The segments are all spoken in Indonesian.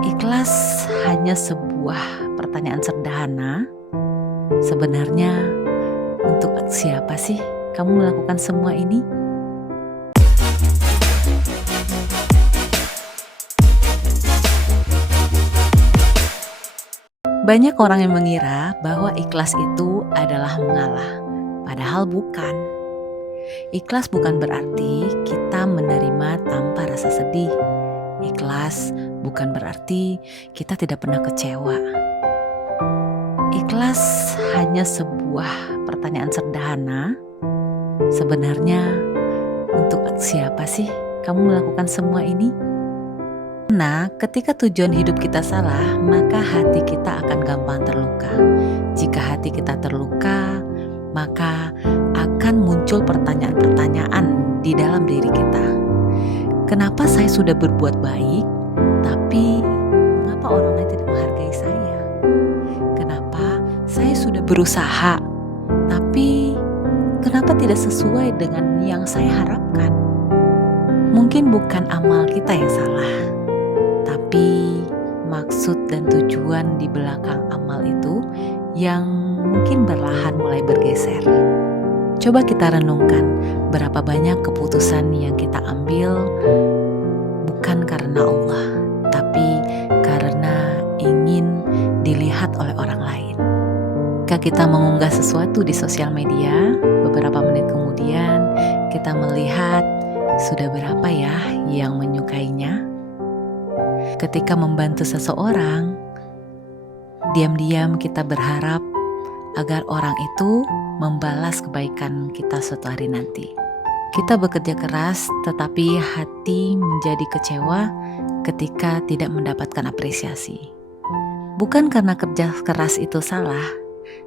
Ikhlas hanya sebuah pertanyaan sederhana. Sebenarnya, untuk siapa sih kamu melakukan semua ini? Banyak orang yang mengira bahwa ikhlas itu adalah mengalah, padahal bukan. Ikhlas bukan berarti kita menerima tanpa rasa sedih. Ikhlas bukan berarti kita tidak pernah kecewa. Ikhlas hanya sebuah pertanyaan sederhana. Sebenarnya, untuk siapa sih kamu melakukan semua ini? Karena ketika tujuan hidup kita salah, maka hati kita akan gampang terluka. Jika hati kita terluka, maka akan muncul pertanyaan-pertanyaan di dalam diri kita. Kenapa saya sudah berbuat baik, tapi mengapa orang lain tidak menghargai saya? Kenapa saya sudah berusaha, tapi kenapa tidak sesuai dengan yang saya harapkan? Mungkin bukan amal kita yang salah, tapi maksud dan tujuan di belakang amal itu yang mungkin perlahan mulai bergeser. Coba kita renungkan berapa banyak keputusan yang kita ambil bukan karena Allah, tapi karena ingin dilihat oleh orang lain. Jika kita mengunggah sesuatu di sosial media, beberapa menit kemudian kita melihat sudah berapa ya yang menyukainya. Ketika membantu seseorang, diam-diam kita berharap agar orang itu membalas kebaikan kita suatu hari nanti. Kita bekerja keras, tetapi hati menjadi kecewa ketika tidak mendapatkan apresiasi. Bukan karena kerja keras itu salah,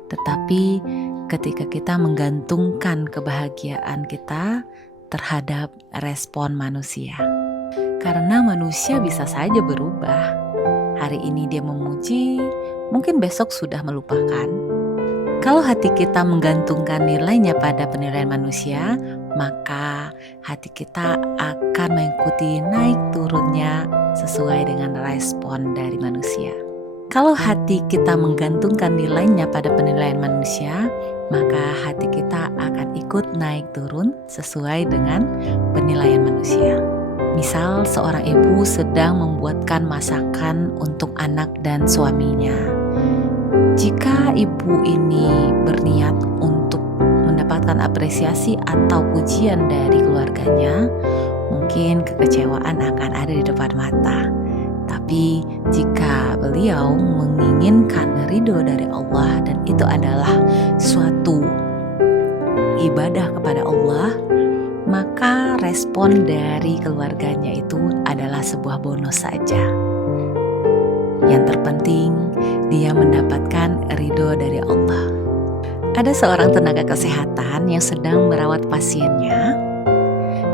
tetapi ketika kita menggantungkan kebahagiaan kita terhadap respon manusia. Karena manusia bisa saja berubah. Hari ini dia memuji, mungkin besok sudah melupakan. Kalau hati kita menggantungkan nilainya pada penilaian manusia, maka hati kita akan mengikuti naik turunnya sesuai dengan respon dari manusia. Kalau hati kita menggantungkan nilainya pada penilaian manusia, maka hati kita akan ikut naik turun sesuai dengan penilaian manusia. Misal seorang ibu sedang membuatkan masakan untuk anak dan suaminya. Jika ibu ini berniat untuk mendapatkan apresiasi atau pujian dari keluarganya, mungkin kekecewaan akan ada di depan mata. Tapi jika beliau menginginkan ridho dari Allah dan itu adalah suatu ibadah kepada Allah, maka respon dari keluarganya itu adalah sebuah bonus saja. Yang terpenting, dia mendapatkan ridho dari Allah. Ada seorang tenaga kesehatan yang sedang merawat pasiennya.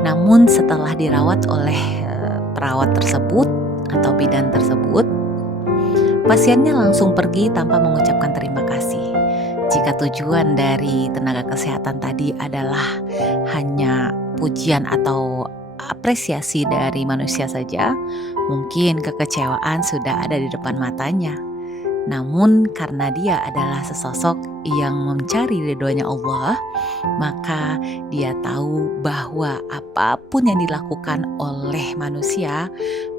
Namun setelah dirawat oleh perawat tersebut atau bidan tersebut, pasiennya langsung pergi tanpa mengucapkan terima kasih. Jika tujuan dari tenaga kesehatan tadi adalah hanya pujian atau apresiasi dari manusia saja, mungkin kekecewaan sudah ada di depan matanya. Namun karena dia adalah sesosok yang mencari ridhonya Allah, maka dia tahu bahwa apapun yang dilakukan oleh manusia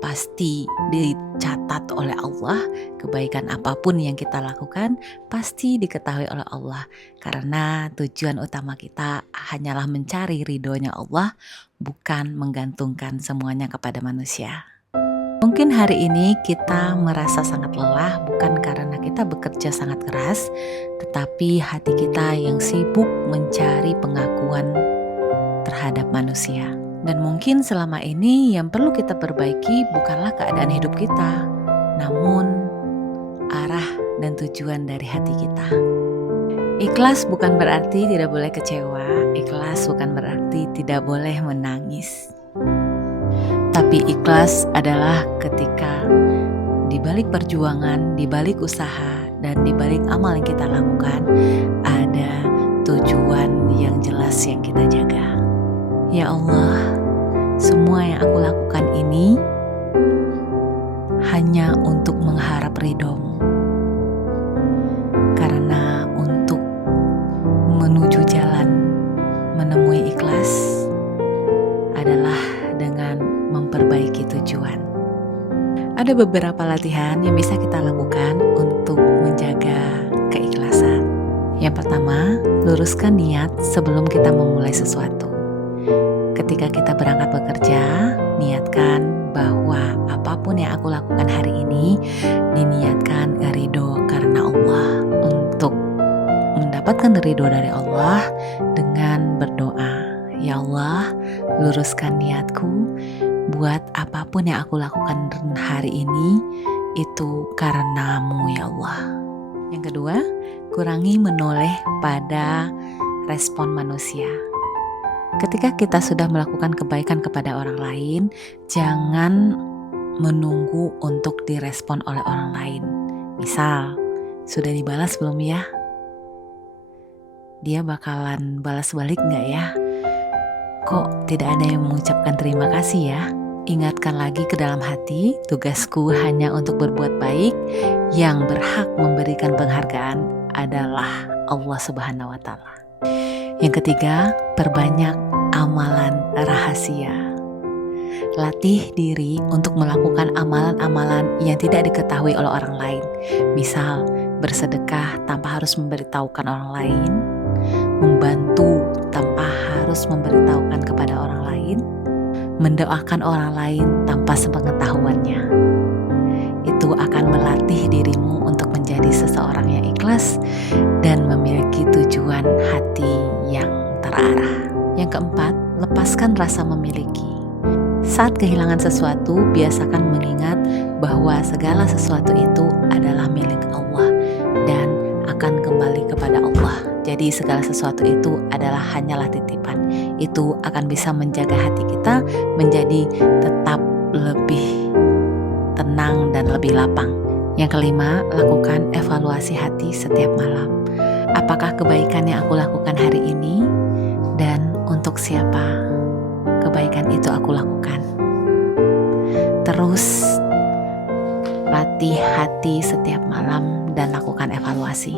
pasti dicatat oleh Allah. Kebaikan apapun yang kita lakukan pasti diketahui oleh Allah, karena tujuan utama kita hanyalah mencari ridhonya Allah, bukan menggantungkan semuanya kepada manusia. Mungkin hari ini kita merasa sangat lelah bukan karena kita bekerja sangat keras, tetapi hati kita yang sibuk mencari pengakuan terhadap manusia. Dan mungkin selama ini yang perlu kita perbaiki bukanlah keadaan hidup kita, namun arah dan tujuan dari hati kita. Ikhlas bukan berarti tidak boleh kecewa, ikhlas bukan berarti tidak boleh menangis. Tapi ikhlas adalah ketika di balik perjuangan, di balik usaha, dan di balik amal yang kita lakukan, ada tujuan yang jelas yang kita jaga. Ya Allah, semua yang aku lakukan ini hanya untuk mengharap ridho-Mu. Karena untuk menuju jalan menemui ikhlas adalah dengan memperbaiki tujuan. Ada beberapa latihan yang bisa kita lakukan untuk menjaga keikhlasan. Yang pertama, luruskan niat sebelum kita memulai sesuatu. Ketika kita berangkat bekerja, niatkan bahwa apapun yang aku lakukan hari ini diniatkan ridho karena Allah. Untuk mendapatkan ridho dari Allah dengan berdoa, ya Allah, luruskan niatku buat apapun yang aku lakukan hari ini itu karena-Mu ya Allah. Yang kedua, kurangi menoleh pada respon manusia. Ketika kita sudah melakukan kebaikan kepada orang lain, jangan menunggu untuk direspon oleh orang lain. Misal, sudah dibalas belum ya? Dia bakalan balas balik gak ya? Kok tidak ada yang mengucapkan terima kasih ya? Ingatkan lagi ke dalam hati, tugasku hanya untuk berbuat baik. Yang berhak memberikan penghargaan adalah Allah Subhanahu wa Ta'ala. Yang ketiga, perbanyak amalan rahasia. Latih diri untuk melakukan amalan-amalan yang tidak diketahui oleh orang lain. Misal, bersedekah tanpa harus memberitahukan orang lain, membantu tanpa harus memberitahukan kepada orang lain, mendoakan orang lain tanpa sepengetahuannya. Itu akan melatih dirimu untuk menjadi seseorang yang ikhlas dan memiliki tujuan hati yang terarah. Yang keempat, lepaskan rasa memiliki. Saat kehilangan sesuatu, biasakan mengingat bahwa segala sesuatu itu adalah milik Allah dan akan kembali kepada Allah. Jadi segala sesuatu itu adalah hanyalah titipan. Itu akan bisa menjaga hati kita menjadi tetap lebih tenang dan lebih lapang. Yang kelima, lakukan evaluasi hati setiap malam. Apakah kebaikan yang aku lakukan hari ini dan untuk siapa kebaikan itu aku lakukan? Terus latih hati setiap malam dan lakukan evaluasi.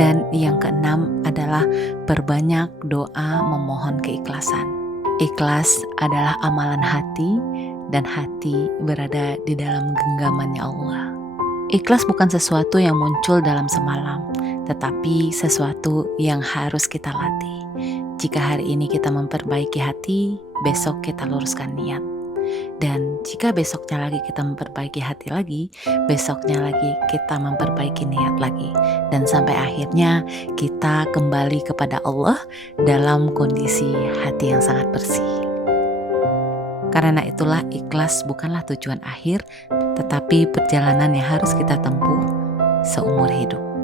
Dan yang keenam adalah perbanyak doa memohon keikhlasan. Ikhlas adalah amalan hati dan hati berada di dalam genggamannya Allah. Ikhlas bukan sesuatu yang muncul dalam semalam, tetapi sesuatu yang harus kita latih. Jika hari ini kita memperbaiki hati, besok kita luruskan niat. Dan jika besoknya lagi kita memperbaiki hati lagi, besoknya lagi kita memperbaiki niat lagi. Dan sampai akhirnya kita kembali kepada Allah dalam kondisi hati yang sangat bersih. Karena itulah ikhlas bukanlah tujuan akhir, tetapi perjalanan yang harus kita tempuh seumur hidup.